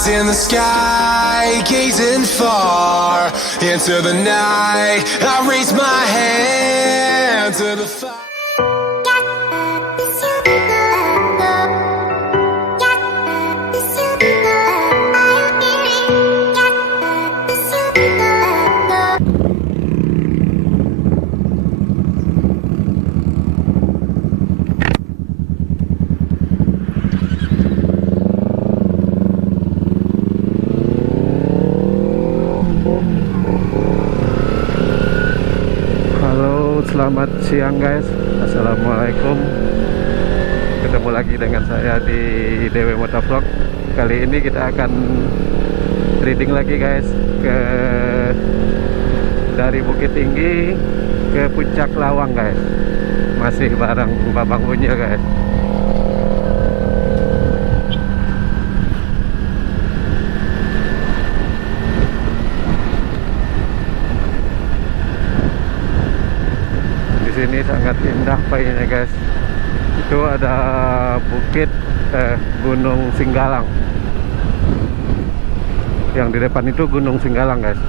eyes in the sky, gazing far into the night. I raise my hand to the fire. Selamat siang guys, assalamualaikum. Ketemu lagi dengan saya di DW Motovlog. Kali ini kita akan riding lagi guys, dari Bukit Tinggi ke Puncak Lawang guys. Masih bareng Babang Unyil guys. Ini sangat indah payanya guys. Itu ada Gunung Singgalang. Yang di depan itu Gunung Singgalang guys.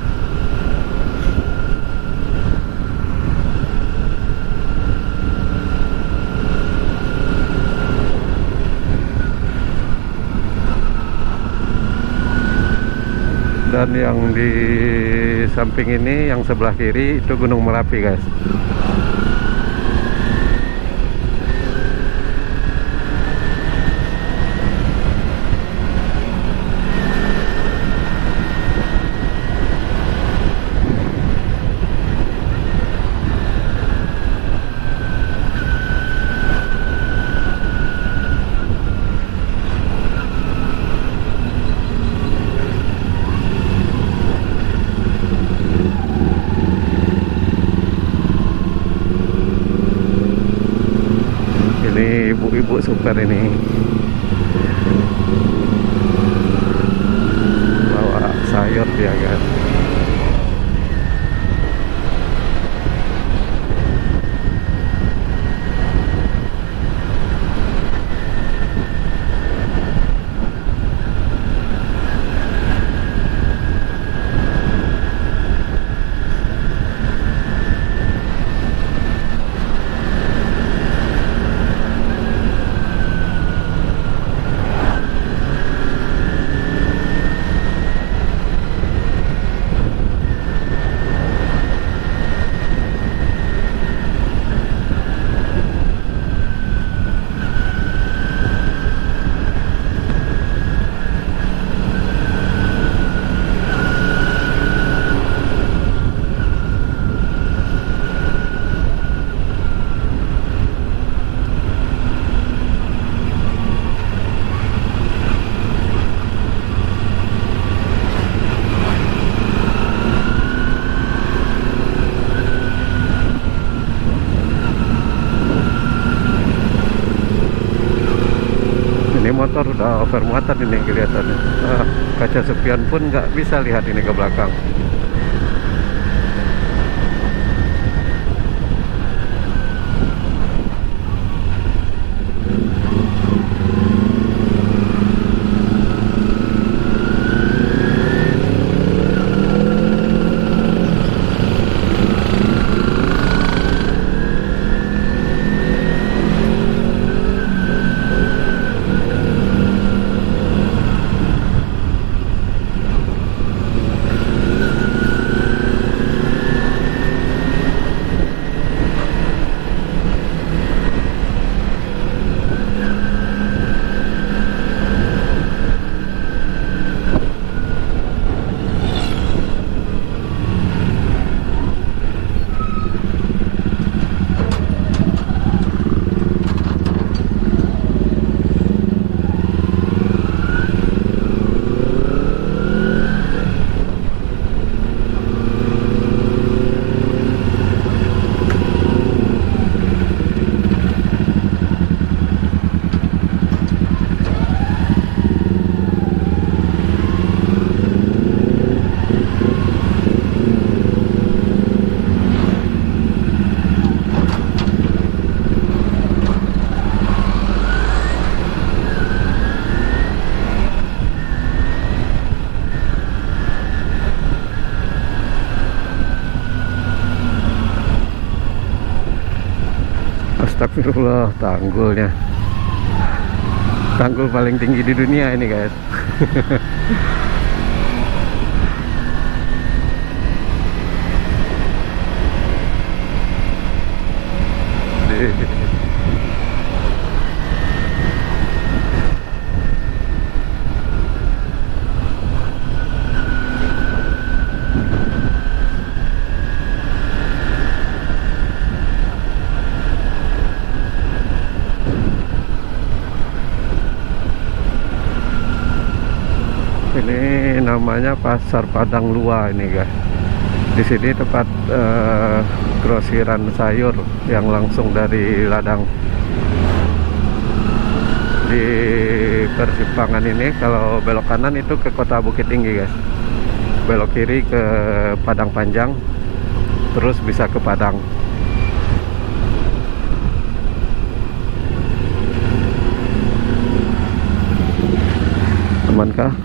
Dan yang di samping ini, yang sebelah kiri itu Gunung Merapi guys. Ibu-ibu super ini bawa sayur dia guys. Motor udah over muatan ini kelihatannya. Kaca spion pun nggak bisa lihat ini ke belakang. Astagfirullah, tanggulnya. Tanggul paling tinggi di dunia ini, guys. Ini namanya Pasar Padang Lua ini, guys. Di sini tempat grosiran sayur yang langsung dari ladang. Di persimpangan ini kalau belok kanan itu ke Kota Bukit Tinggi, guys. Belok kiri ke Padang Panjang, terus bisa ke Padang. Amankah?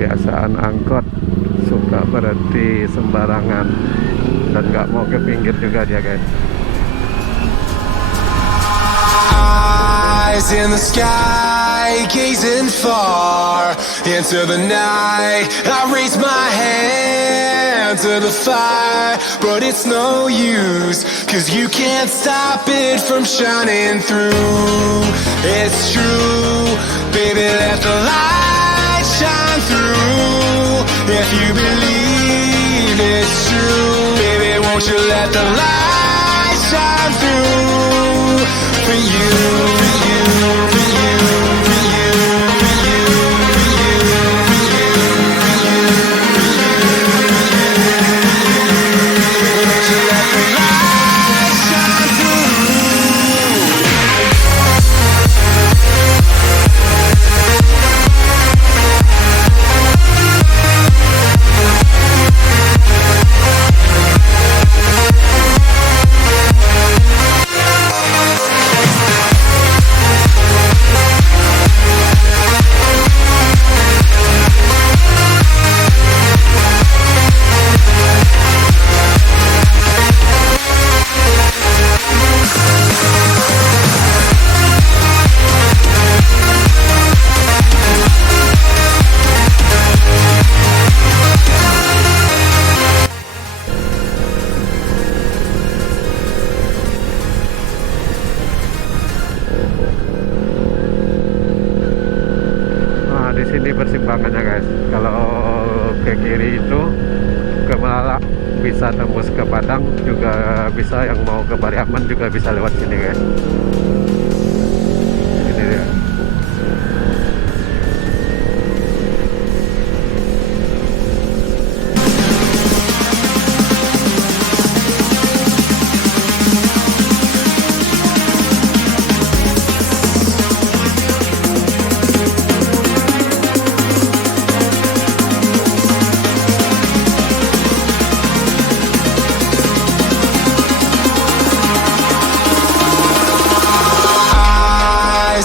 Kebiasaan angkot suka berhenti sembarangan dan nggak mau ke pinggir juga dia, guys. Eyes in the sky, gazing far into the night. I raise my hand to the fire, but it's no use, 'cause you can't stop it from shining through. It's true, baby, let the light shine through. If you believe it's true, baby, won't you let the light shine through for you, for you, for you, for you, for you, for you, for you, won't you let the light shine through. Di sini persimpangannya, guys. Kalau ke kiri itu ke Melala bisa tembus ke Padang, juga bisa yang mau ke Pariaman juga bisa lewat sini, guys. Ini dia.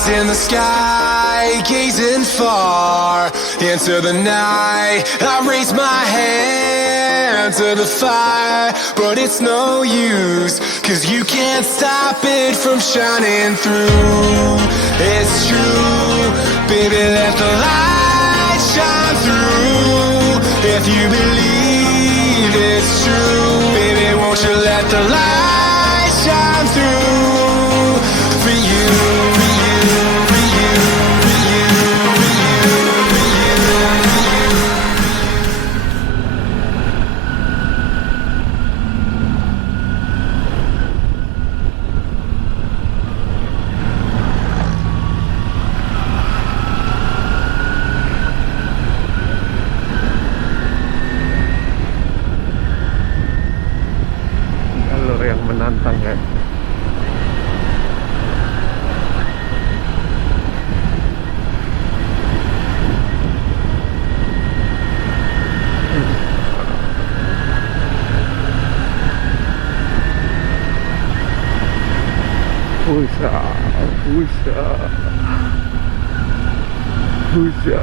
In the sky, gazing far into the night. I raise my hand to the fire, but it's no use, 'cause you can't stop it from shining through. It's true, baby, let the light shine through. If you believe it's true, baby, won't you let the light shine through for you. menantang guys. Husa, husa, husa.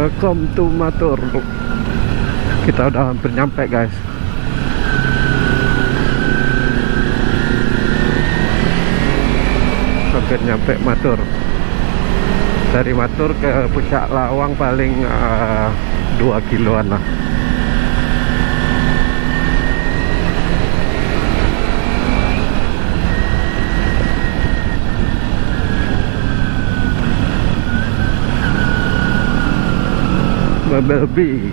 Welcome to Matur. Kita udah hampir nyampe guys. Hampir nyampe Matur. Dari Matur ke Puncak Lawang paling 2 kiloan lah. Bumblebee.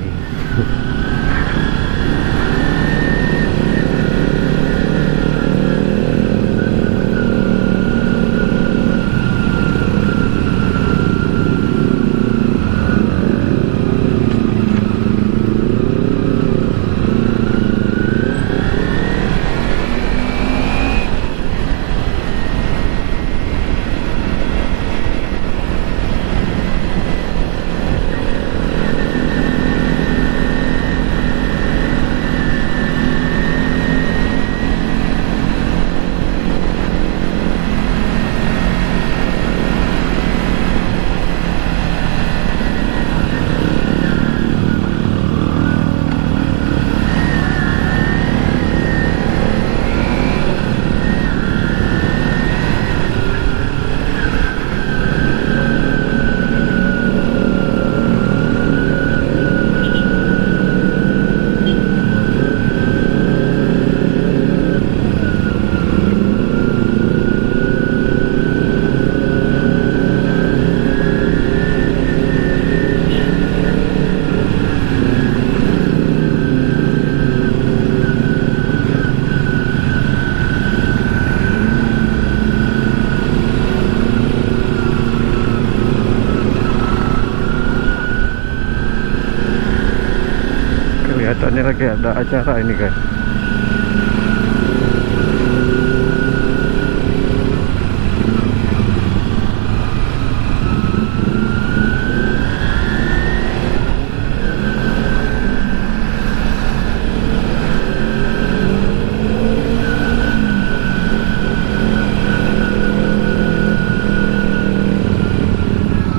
Kelihatannya lagi ada acara ini guys.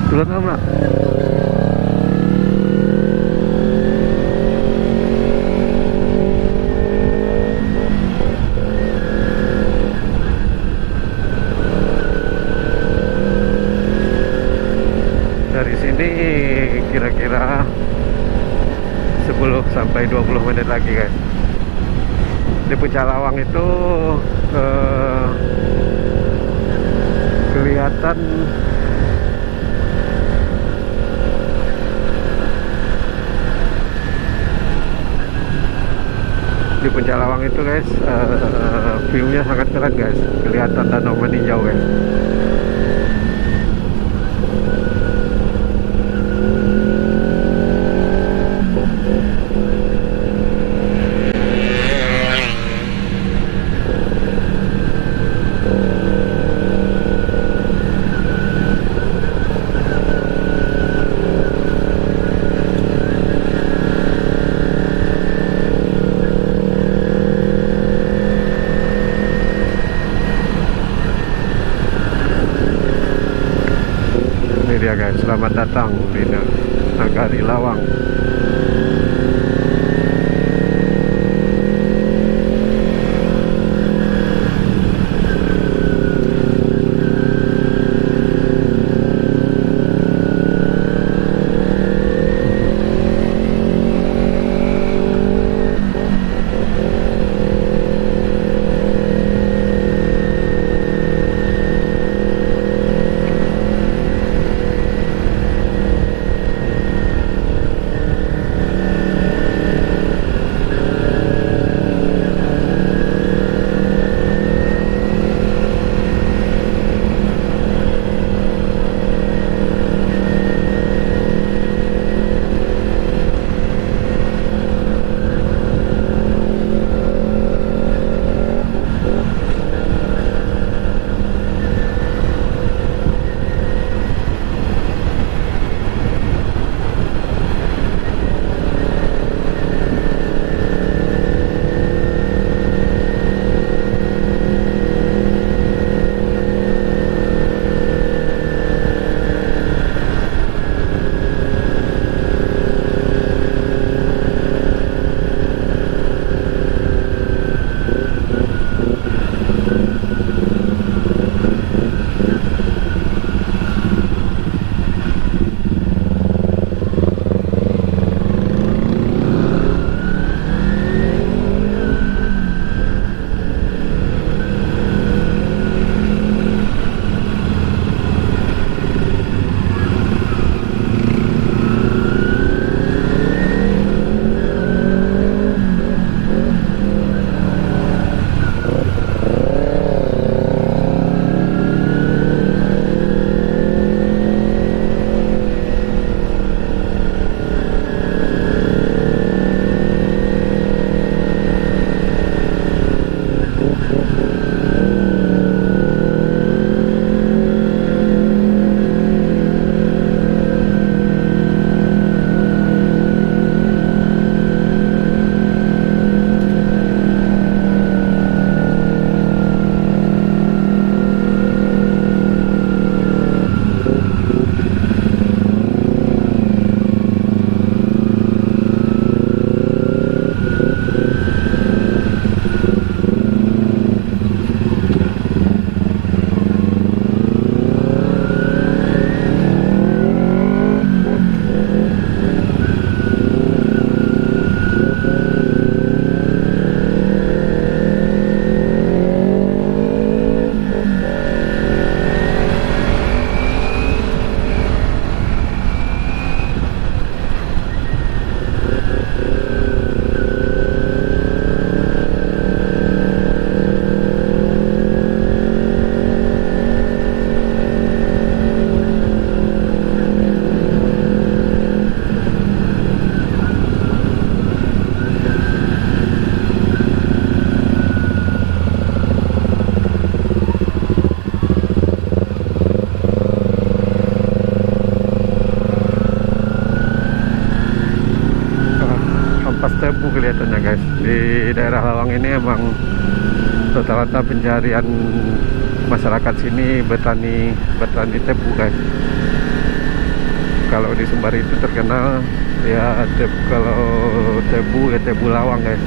Turun apa? Dari sini kira-kira 10 sampai 20 menit lagi guys. Di Puncak Lawang itu kelihatan di Puncak Lawang itu guys, view-nya sangat keren guys. Kelihatan danau meninjau guys. Ini dia guys, selamat datang di Nagari Lawang. kelihatannya guys. Di daerah Lawang ini emang rata-rata pencarian masyarakat sini bertani tebu guys. Kalau di Sumbar itu terkenal ya kalau tebu ya tebu lawang guys.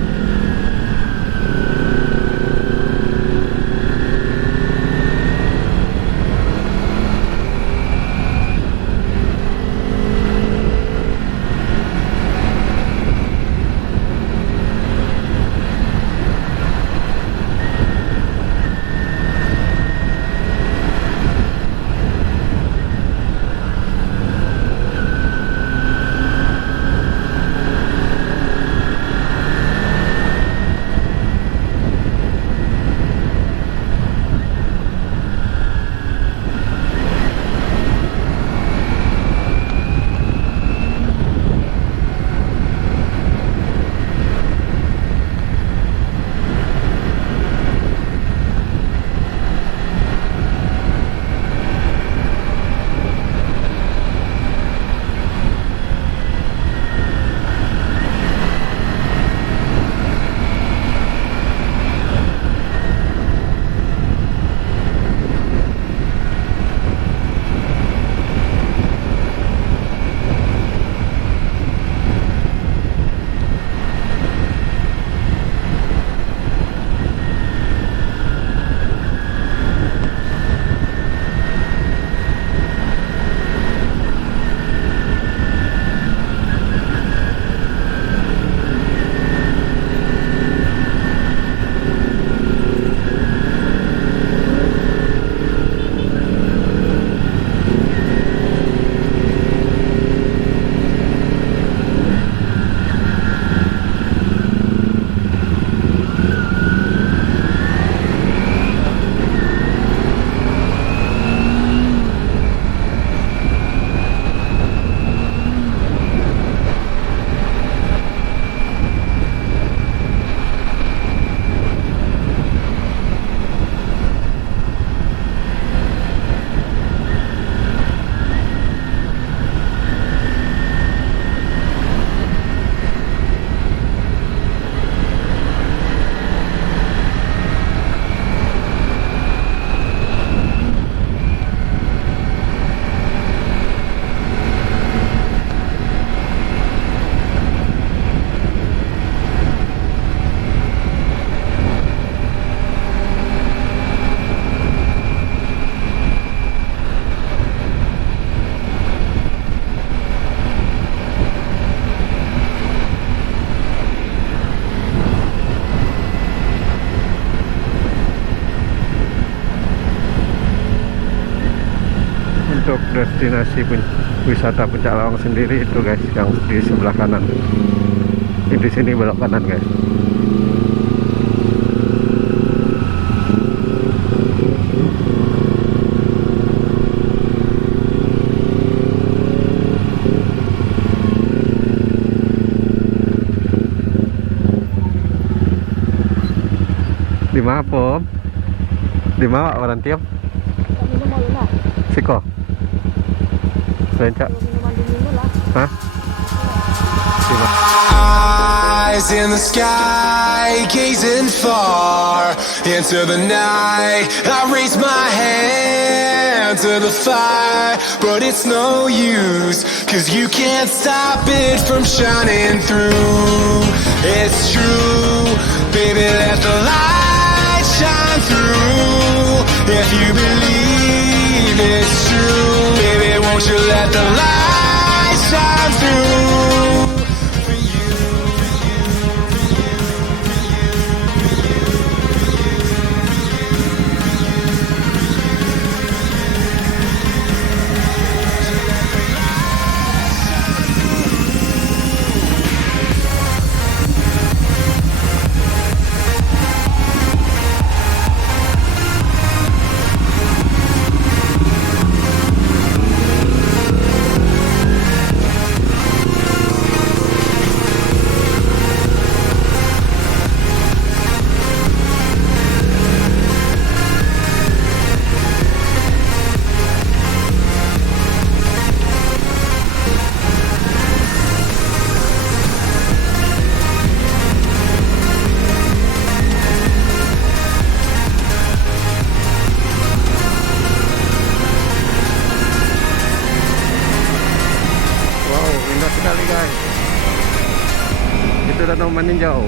Untuk destinasi wisata Puncak Lawang sendiri itu guys, yang di sebelah kanan. Di sini belok kanan guys. Di mana Pom? Di mana orang tiap? Siko. Lencak. Hah? Eyes in the sky, gazing far into the night. I raise my hand to the fire, but it's no use, 'cause you can't stop it from shining through. It's true, baby, let the light shine through. If you believe it's true, baby, won't you let the light shine through? sono meninjau.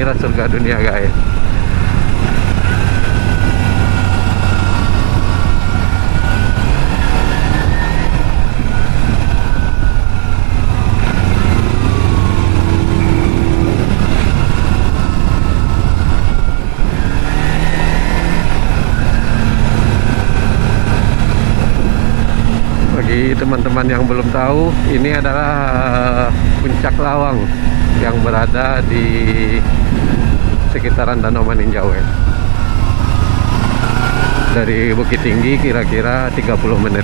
inilah surga dunia guys. Bagi teman-teman yang belum tahu, ini adalah puncak Lawang yang berada di sekitaran Danau Maninjau ya. Dari Bukit Tinggi kira-kira 30 menit.